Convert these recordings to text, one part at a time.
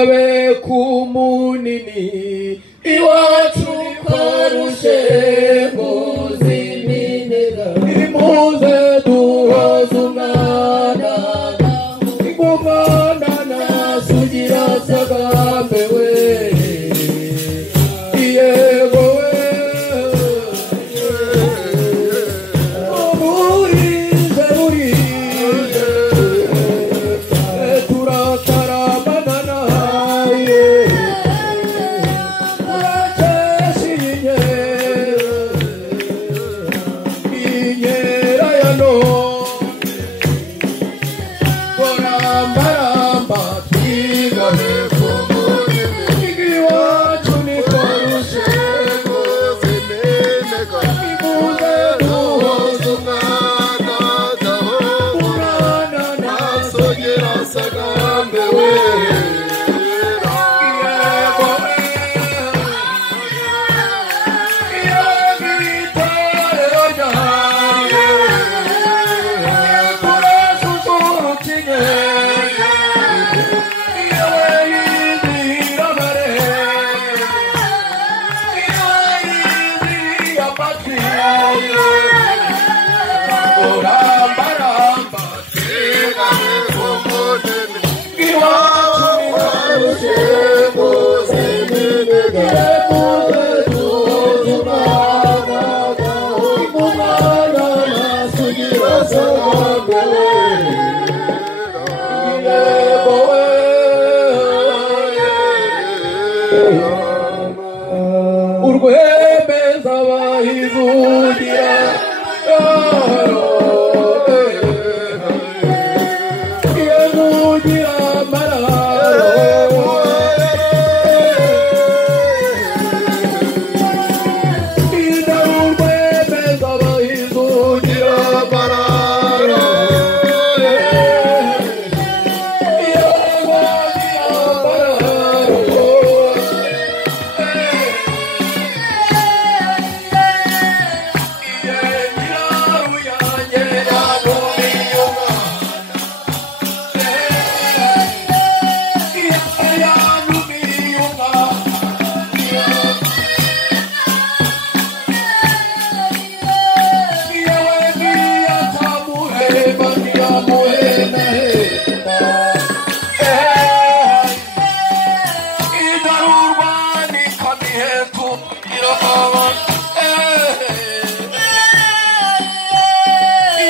musabe kumunini iwacu karushe muziminira imuze duhoza umwana ingumana nasugira sagambe we yego we burize burize turataramana ye turaceshinye inyera ya none gorambaramba twigabe iwacu ni karushe imuze duhoza umwana umwana nasogera sagambe we yego we yegitare ryaye turasusurukine yewe yizirabare yewe yizirapatri orambaramba twigabe kumunini iwacu ni karushe muziminira muze duhoza umwana umwana nasugira sagambe we yego we urwemeza bahizugira yezugira amararo ida urwemeza bahizugira amararo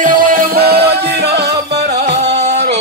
yezugira amararo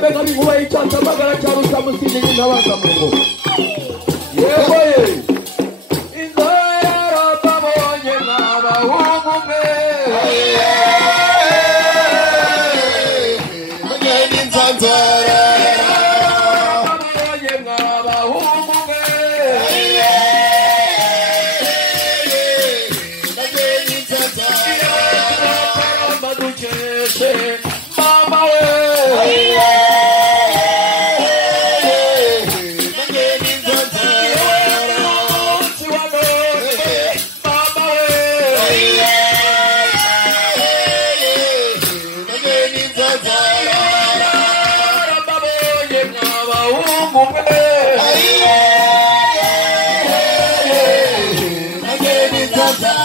bega binguba yicyatsa magara cyaro samusini n'abaza mungu yewe inzara babonye n'abahungu mwe mugeni nzanzara babonye n'abahungu mwe mugeni nzanzara madukeshe mama we mugeni nzanzara mugeni nzanzara mugeni nzanzara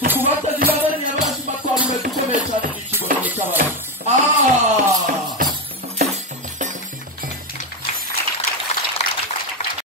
Tukubata zibagani ya basi matwa mwe tukome chani